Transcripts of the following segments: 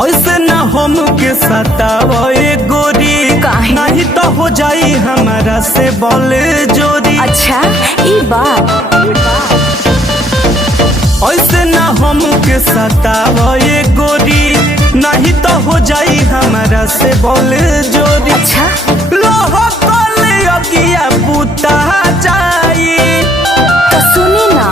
ऐसे न हमके सतावे गोरी, नहीं तो हो जाई हमारा से बोल जोरी। अच्छा ई बात ऐसे न हमके सतावे गोरी, नहीं तो हो जाई हमारा से बोल जोरी। अच्छा लोह कल अगिया बूता जाई तो सुनी ना,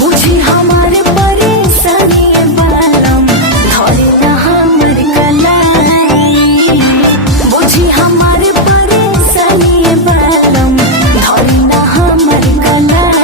बुझी हमारे परेशानी बालम धरे ना हमर कलाई। बुझी हमारे परेशानी बालम धरे ना हमर कलाई।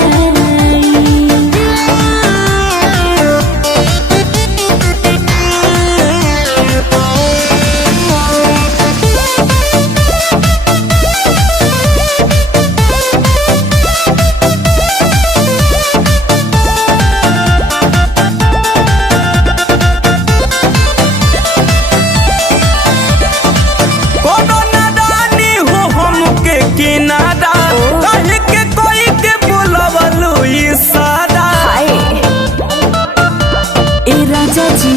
किनारा कहीं के कोई के बुलावलू इशारा। ए राजा जी